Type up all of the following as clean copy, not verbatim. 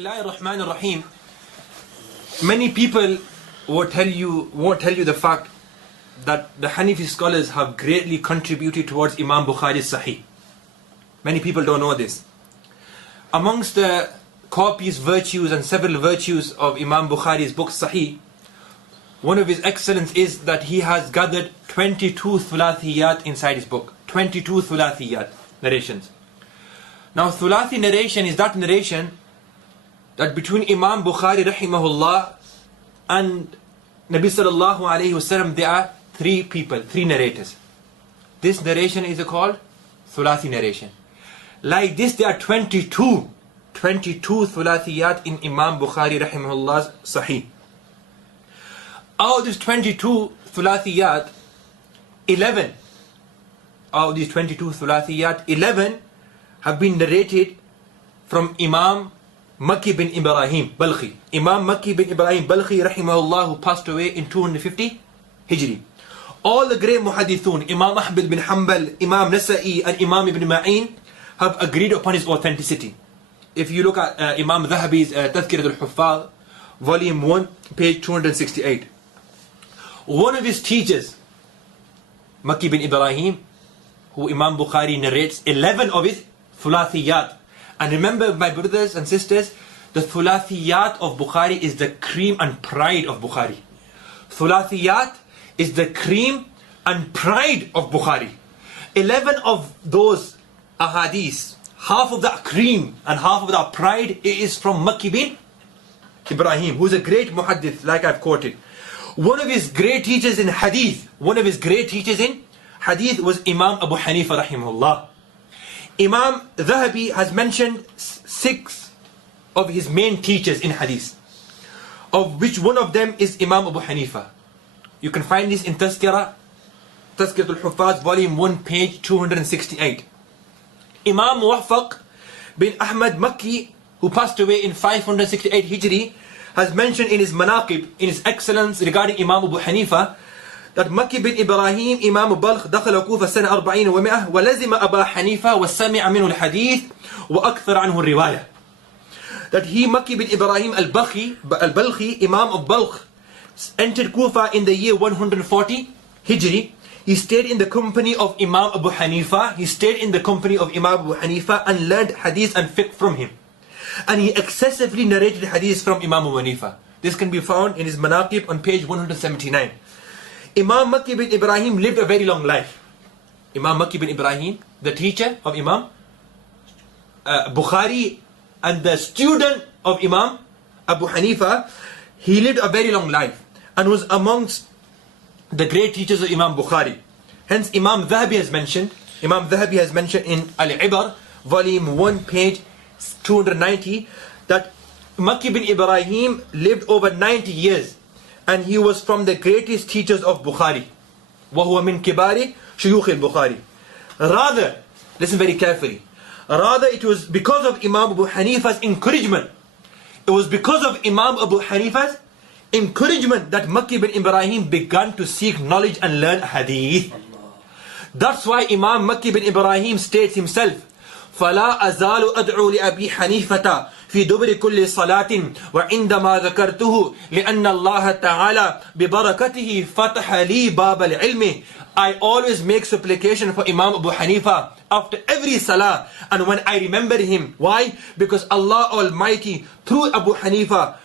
Bismillahir Rahmanir Rahim. Many people won't tell you the fact that the Hanifi scholars have greatly contributed towards Imam Bukhari's Sahih. Many people don't know this. Amongst the copious virtues and several virtues of Imam Bukhari's book Sahih, one of his excellence is that he has gathered 22 thulathiyat inside his book. 22 thulathiyat narrations. Now thulathi narration is that narration that between Imam Bukhari rahimahullah and Nabi sallallahu alayhi wasallam there are three people, three narrators. This narration is called thulathi narration. Like this there are 22 thulathiyat in Imam Bukhari rahimahullah's Sahih. Out of these 22 thulathiyat, 11 have been narrated from Imam Makki bin Ibrahim Balkhi. Imam Makki bin Ibrahim Balkhi rahimahullah, who passed away in 250 Hijri. All the great muhaddithun, Imam Ahmad bin Hanbal, Imam Nasa'i and Imam Ibn Ma'in have agreed upon his authenticity. If you look at Imam Dhahabi's Tazkirat al-Huffaz, volume 1, page 268. One of his teachers, Makki bin Ibrahim, who Imam Bukhari narrates 11 of his thulathiyat. And remember, my brothers and sisters, the thulathiyat of Bukhari is the cream and pride of Bukhari. Thulathiyat is the cream and pride of Bukhari. 11 of those ahadith, half of that cream and half of that pride is from Makki bin Ibrahim, who's a great muhaddith, like I've quoted. One of his great teachers in hadith was Imam Abu Hanifa rahimahullah. Imam Dhahabi has mentioned 6 of his main teachers in hadith, of which one of them is Imam Abu Hanifa. You can find this in Tazkirat al-Huffaz, volume 1, page 268. Imam Muwaffaq bin Ahmad Makki, who passed away in 568 Hijri, has mentioned in his Manaqib, in his excellence regarding Imam Abu Hanifa, that Makki bin Ibrahim Imam Balkh دخل كوفة سنة 40 و100 ولزم أبا حنيفة وسمع منه الحديث وأكثر عنه الرواية. That he, Makki bin Ibrahim al-Balkhi, Imam of Balkh, entered Kufa in the year 140 Hijri. He stayed in the company of Imam Abu Hanifa. And learned hadith and fiqh from him. And he excessively narrated hadith from Imam Abu Hanifa. This can be found in his Manaqib on page 179. Imam Makki bin Ibrahim lived a very long life. Imam Makki bin Ibrahim, the teacher of Imam Bukhari and the student of Imam Abu Hanifa, he lived a very long life and was amongst the great teachers of Imam Bukhari. Hence Imam Dhahabi has mentioned in Al-Ibar, volume 1, page 290, that Makki bin Ibrahim lived over 90 years and he was from the greatest teachers of Bukhari. وَهُوَ مِنْ كِبَارِ شُيُوخِ الْبُخَارِ. Rather, listen very carefully, rather it was because of Imam Abu Hanifa's encouragement. It was because of Imam Abu Hanifa's encouragement that Makki bin Ibrahim began to seek knowledge and learn hadith. That's why Imam Makki bin Ibrahim states himself, فَلَا أَزَالُ أَدْعُو لِأَبِي حَنِيفَةَ في دبر كل صلاة وعندما ذكرته لأن الله تعالى ببركته فتح لي باب العلم. I always make supplication for Imam Abu Hanifa after every salah, and when I remember him. Why? Because Allah Almighty through Abu Hanifa's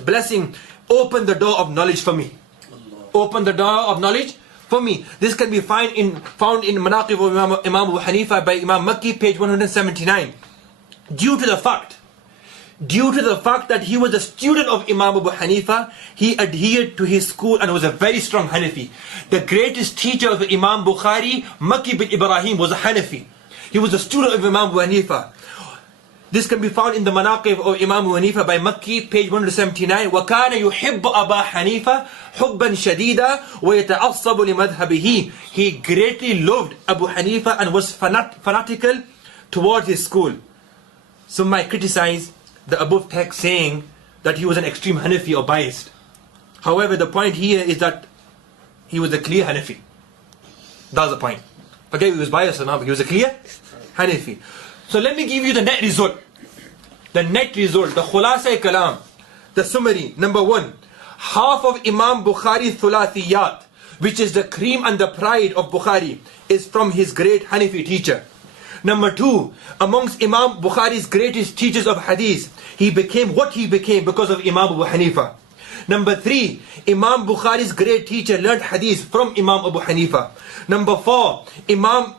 blessing opened the door of knowledge for me. This can be found in Manaqib of Imam Abu Hanifa by Imam Makki, page 179. Due to the fact that he was a student of Imam Abu Hanifa, he adhered to his school and was a very strong Hanafi. The greatest teacher of Imam Bukhari, Makki bin Ibrahim, was a Hanafi. He was a student of Imam Abu Hanifa. This can be found in the Manaqib of Imam Abu Hanifa by Makki, page 179. وَكَانَ يُحِبُّ أَبَا حَنِيفَ حُبًّا شَدِيدًا وَيَتَعَصَّبُ لِمَذْهَبِهِ. He greatly loved Abu Hanifa and was fanatical towards his school. Some might criticize the above text saying that he was an extreme Hanafi or biased. However, the point here is that he was a clear Hanafi. That's the point. Okay, he was biased or not, but he was a clear Hanafi. So let me give you the net result. The net result, the khulasa kalam, the summary. Number one, half of Imam Bukhari's thulathiyat, which is the cream and the pride of Bukhari, is from his great Hanifi teacher. Number two, amongst Imam Bukhari's greatest teachers of hadith, he became what he became because of Imam Abu Hanifa. Number three, Imam Bukhari's great teacher learned hadith from Imam Abu Hanifa. Number four, Imam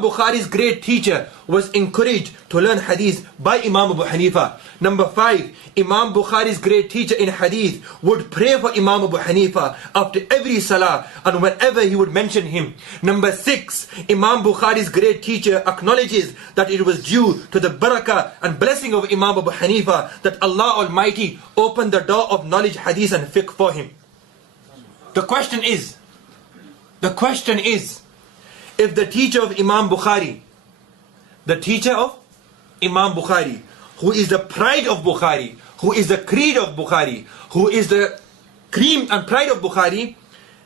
Bukhari's great teacher was encouraged to learn hadith by Imam Abu Hanifa. Number five, Imam Bukhari's great teacher in hadith would pray for Imam Abu Hanifa after every salah and whenever he would mention him. Number six, Imam Bukhari's great teacher acknowledges that it was due to the barakah and blessing of Imam Abu Hanifa that Allah Almighty opened the door of knowledge, hadith and fiqh for him. The question is, if the teacher of Imam Bukhari, who is the pride of Bukhari, who is the creed of Bukhari, who is the cream and pride of Bukhari,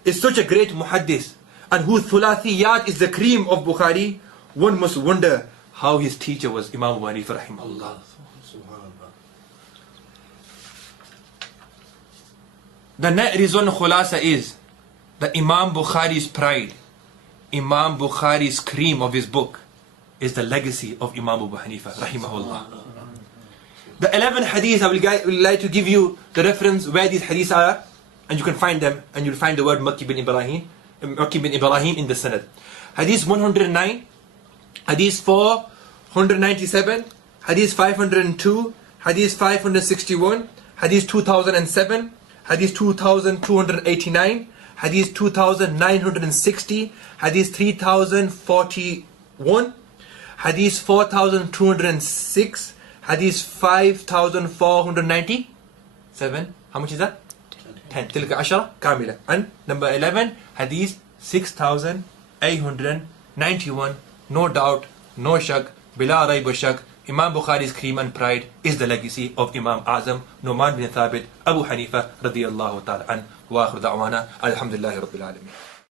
is such a great muhaddis, and whose thulathiyat is the cream of Bukhari, one must wonder how his teacher was Imam Abu Hanifa rahimahullah. The net reason khulasa is that Imam Bukhari's pride, Imam Bukhari's cream of his book, is the legacy of Imam Abu Hanifa rahimahullah. The 11 hadiths, I will like to give you the reference where these hadiths are, and you can find them, and you'll find the word Makki bin Ibrahim in the Sanad. Hadith 109, Hadith 497, Hadith 502, Hadith 561, Hadith 2007, Hadith 2289, Hadith 2960, Hadith 3041, Hadith 4206, Hadith 5497. How much is that? 10. Tilka ashara kamila. And number 11, Hadith 6891. No doubt, no shak, bila rayb shak, Imam Bukhari's cream and pride is the legacy of Imam Azam Numan bin Thabit Abu Hanifa radiyallahu ta'ala an. Wa akhir da'wana alhamdulillahi rabbil alamin.